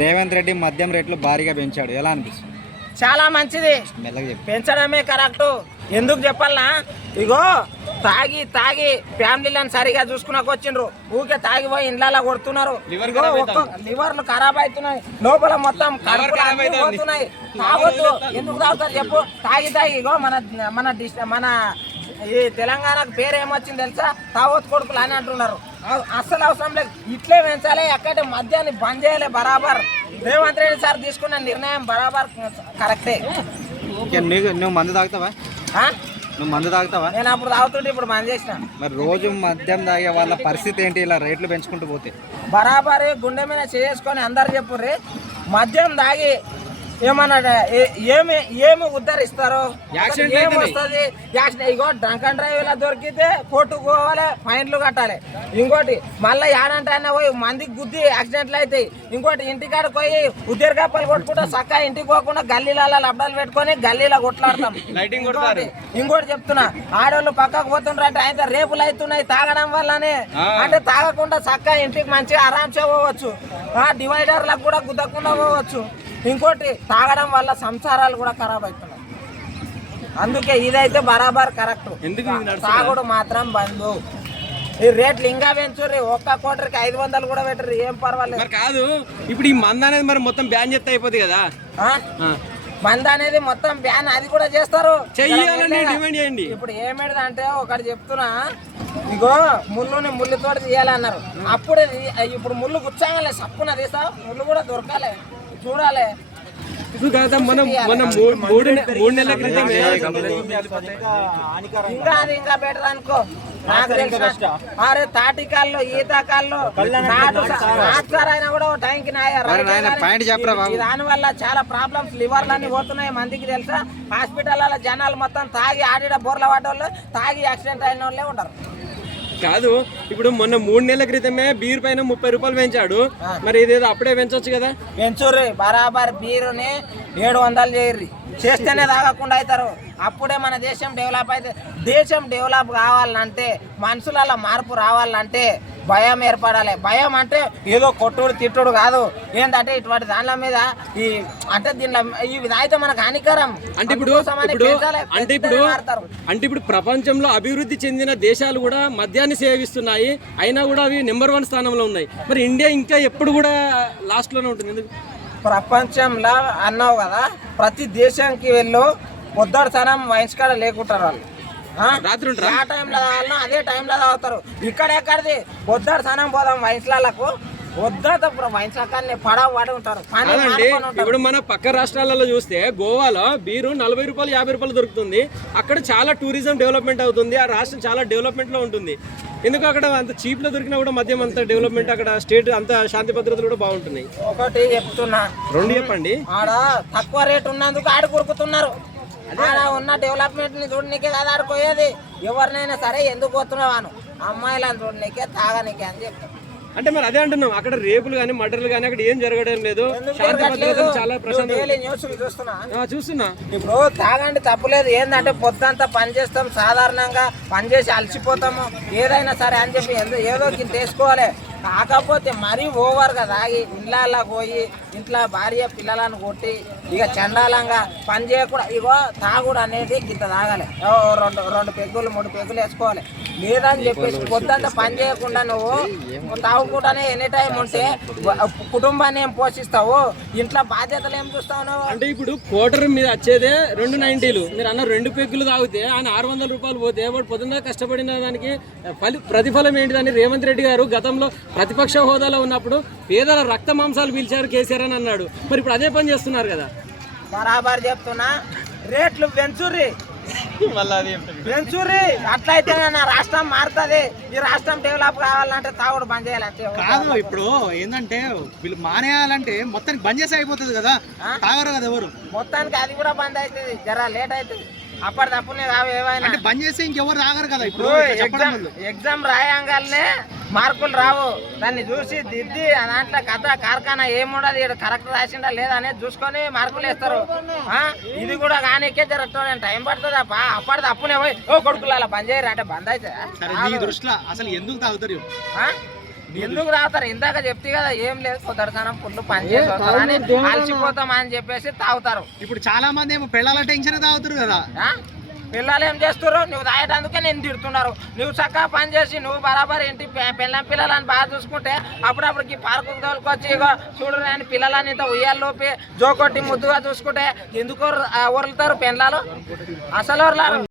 రేవంత్ రెడ్డి మద్యం రేట్లు భారీగా పెంచాడు, ఎలా అనిపిస్తుంది? చాలా మంచిది, పెంచడమే కరెక్ట్. ఎందుకు చెప్పాలనా, ఇగో తాగి తాగి ఫ్యామిలీలను సరిగా చూసుకున్నాక వచ్చిండ్రు, ఊకే తాగిపోయి ఇండ్ల కొడుతున్నారు, లివర్లు ఖరాబ్ అవుతున్నాయి, లోపల మొత్తం పోతున్నాయి. తాగొద్దు, ఎందుకు తాగుతారు చెప్పు? తాగి తాగి ఇగో మన ఈ తెలంగాణకు పేరు ఏమొచ్చింది తెలుసా? తాగొద్దు కొడుకులు అని అంటున్నారు. అస్సలు అవసరం లేదు, ఇట్లే పెంచాలి. ఎక్కడ మద్యాన్ని బంద్ చేయాలి బరాబర్. రేవంత్ రెడ్డి సార్ తీసుకున్న నిర్ణయం బరాబర్ కరెక్టే. నువ్వు మందు తాగుతావా? నువ్వు మందు తాగుతావా? నేను అప్పుడు తాగుతుంటే ఇప్పుడు బంద్ చేసిన. మరి రోజు మద్యం తాగే వాళ్ళ పరిస్థితి ఏంటి ఇలా రేట్లు పెంచుకుంటూ పోతే? బరాబర్ గుండె మీద చేసుకొని అందరు చెప్పుర్రి, మద్యం తాగి ఏమన్నా ఏమి ఉద్ధరిస్తారు? ఏమొస్తుంది? ఇగో డ్రంక్ అండ్ డ్రైవ్ ఇలా దొరికితే కోర్టుకు పోవాలి, ఫైన్లు కట్టాలి. ఇంకోటి మళ్ళీ యాడంటే పోయి మందికి గుద్ది యాక్సిడెంట్లు అవుతాయి. ఇంకోటి ఇంటికాడ పోయి ఉద్దరి కప్పలు కొట్టుకుంటా చక్కగా ఇంటికి పోకుండా గల్లీలలో లబ్డాలు పెట్టుకొని గల్లీలో కొట్లాడతాం. ఇంకోటి చెప్తున్నా, ఆడవాళ్ళు పక్కకు పోతుండ్రంటే అయితే రేపులు అవుతున్నాయి తాగడం వల్లనే. అంటే తాగకుండా చక్కగా ఇంటికి మంచిగా ఆరాంసే పోవచ్చు, డివైడర్లకు కూడా గుద్దకుండా పోవచ్చు. ఇంకోటి తాగడం వల్ల సంసారాలు కూడా ఖరాబ్ అవుతున్నాయి. అందుకే ఇదైతే బరాబర్ కరెక్ట్. తాగుడు మాత్రం బంధు. ఈ రేట్లు ఇంకా పెంచుర్రి, ఒక్క కోటరికి 500 కూడా పెట్టరు, ఏం పర్వాలేదు. కాదు ఇప్పుడు ఈ మంద అనేది మరి మొత్తం బ్యాన్ చేస్తే అయిపోతుంది కదా? మంద అనేది మొత్తం బ్యాన్, అది కూడా చేస్తారు. చేయండి. ఇప్పుడు ఏమేది అంటే ఒకటి చెప్తున్నా, ఇగో ముళ్ళుతో తీయాలన్నారు. అప్పుడే ఇప్పుడు ముళ్ళు గుచ్చాలి, సప్పున తీసా ముళ్ళు కూడా దొరకాలి, చూడాలి. ఇంకా బెటర్ అనుకో. నాకు తెలుసు, అరే తాటికాల్లో ఈతకాల్లో అయినా కూడా టైంకి దాని వల్ల చాలా ప్రాబ్లమ్స్, లివర్లన్నీ పోతున్నాయి మందికి తెలుసా. హాస్పిటల్ జనాలు మొత్తం తాగి ఆడిడ బోర్ల పడ్డోళ్ళు, తాగి యాక్సిడెంట్ అయిన వాళ్ళే ఉంటారు. కాదు ఇప్పుడు మొన్న 3 నెలల క్రితమే బీర్ పైన 30 రూపాయలు పెంచాడు, మరి ఇదేదో అప్పుడే పెంచొచ్చు కదా? పెంచుర్రి బరాబర్, బీరుని 700 చేయర్రి, చేస్తేనే తాగకుండా అవుతారు. అప్పుడే మన దేశం డెవలప్ అయితే. దేశం డెవలప్ కావాలంటే, మనుషులలో మార్పు రావాలంటే భయం ఏర్పడాలి. భయం అంటే ఏదో కొట్టుడు తిట్టుడు కాదు, ఏంటంటే ఇటువంటి దానిల మీద ఈ అంటే దీనిలో ఇవి అయితే మనకు హానికరం. అంటే ఇప్పుడు ప్రపంచంలో అభివృద్ధి చెందిన దేశాలు కూడా మద్యాన్ని సేవిస్తున్నాయి, అయినా కూడా అవి నెంబర్ 1 స్థానంలో ఉన్నాయి. మరి ఇండియా ఇంకా ఎప్పుడు కూడా లాస్ట్ లోనే ఉంటుంది ఎందుకు? ప్రపంచంలో అన్నావు కదా, ప్రతి దేశానికి వెళ్ళు పొద్దుడు సనం వయసు కాడ లేకుంటారు వాళ్ళు. ఆ టైంలో తాగాలన్నా అదే టైంలో తాగుతారు. ఇక్కడెక్కడిది పొద్దుడు సనం పోదాం వయసులకు, ఇప్పుడు మన పక్క రాష్ట్రాలలో చూస్తే గోవాలో బీరు 40 రూపాయలు 50 రూపాయలు దొరుకుతుంది. అక్కడ చాలా టూరిజం డెవలప్మెంట్ అవుతుంది, ఆ రాష్ట్రం చాలా డెవలప్మెంట్ లో ఉంటుంది. ఎందుకు అక్కడ అంత చీప్ లో దొరికినా కూడా మద్యం అంత డెవలప్మెంట్, అక్కడ స్టేట్ అంత శాంతి భద్రతలు కూడా బాగుంటున్నాయి. ఒకటి చెప్తున్నా, 2 చెప్పండి. ఆడ తక్కువ రేట్ ఉన్నందుకు ఆడ కొడుకుతున్నారు. ఆడ ఉన్న డెవలప్మెంట్ ని చూడనీకే కదా ఆడుకోయేది. ఎవరినైనా సరే ఎందుకు పోతున్నావాను, అమ్మాయిలను చూడనీకే తాగనీకే అని చెప్తాను. అంటే మరి అదే అంటున్నాం, అక్కడ రేపులు కానీ మర్డర్లు కానీ అక్కడ ఏం జరగడం లేదు, శాంతి భద్రతలు చాలా ప్రశాంతంగా చూస్తున్నా. ఇప్పుడు తాగండి తప్పులేదు, ఏంటంటే పొద్దంతా పని చేస్తాం, సాధారణంగా పని చేసి అలసిపోతాము, ఏదైనా సరే అని చెప్పి ఏదో కింద తీసుకోవాలి. కాకపోతే మరీ ఓవర్గా తాగి ఇళ్ళ పోయి ఇంట్లో భార్య పిల్లలను కొట్టి ఇక చండాలంగా పని చేయకుండా, ఇగో తాగుడు అనేది గింత తాగాలి, 2 పెగ్గులు 3 పెగ్గులు వేసుకోవాలి. లేదని చెప్పేసి పొద్దుంతా పని చేయకుండా నువ్వు తాగుకుంటానే ఎనీ టైం ఉంటే కుటుంబాన్ని ఏం పోషిస్తావు, ఇంట్లో బాధ్యతలు ఏం చూస్తావు నువ్వు? అంటే ఇప్పుడు క్వార్టర్ మీద వచ్చేదే 290లు, మీరు అన్న 2 పెగ్గులు తాగితే ఆయన 600 రూపాయలు పోతే వాడు పొద్దున్న కష్టపడిన దానికి ప్రతిఫలం ఏంటిదని రేవంత్ రెడ్డి గారు గతంలో ప్రతిపక్ష హోదాలో ఉన్నప్పుడు పేదల రక్త మాంసాలు పీల్చారు కేసీఆర్ అని అన్నాడు. మరి ఇప్పుడు అదే పని చేస్తున్నారు కదా? బరాబర్ చెప్తున్నా, రేట్లు పెంచుర్రి పెంచుర్రి, అట్లయితే నా రాష్ట్రం మారుతుంది. ఈ రాష్ట్రం డెవలప్ కావాలంటే తాగుడు బంద్ చేయాలంటే కాదు. ఇప్పుడు ఏంటంటే వీళ్ళు మానేయాలంటే మొత్తానికి బంద్ చేసి అయిపోతుంది కదా, తాగరు కదా ఎవరు. మొత్తానికి అది కూడా బంద్ అవుతుంది, జర లేట్ అవుతుంది. అప్పటిదప్పుడు ఏమైనా బంద్ చేస్తే ఇంకెవరు తాగరు కదా. ఇప్పుడు ఎగ్జామ్ రాయంగానే మార్కులు రావు, దాన్ని చూసి దిద్ది దాంట్లో కథ కార్ఖానా ఏముండదు, ఇక్కడ కరెక్ట్ రాసిండా లేదా అనేది చూసుకొని మార్కులు వేస్తారు. ఇది కూడా కానీకే జరుగుతుంది, టైం పడుతుంది. అప్పటిది అప్పునే పోయి ఓ కొడుకులు అలా బంద్ చేయరు అంటే బంద్ అయితే దృష్టిలో అసలు ఎందుకు తాగుతారు? ఎందుకు తాగుతారు? ఇందాక చెప్తే కదా ఏం లేదు కుదరతనం పుల్లు పని చేసి వస్తారు అని అలసిపోతాం అని చెప్పేసి తాగుతారు. ఇప్పుడు చాలా మంది ఏమో పిల్లల టెన్షన్ తాగుతారు కదా. పిల్లలు ఏం చేస్తారు? నువ్వు తాగేటందుకే నేను తిడుతున్నారు. నువ్వు చక్కగా పని చేసి నువ్వు బరాబర్ ఇంటి పిల్లలని బాగా చూసుకుంటే అప్పుడప్పటికి పార్కు తోలుకొచ్చి ఇగో చూడు అని పిల్లలని ఇంత ఉయ్యాల్లోపి జోకొట్టి ముద్దుగా చూసుకుంటే ఎందుకు ఊరులుతారు పిల్లలు? అసలు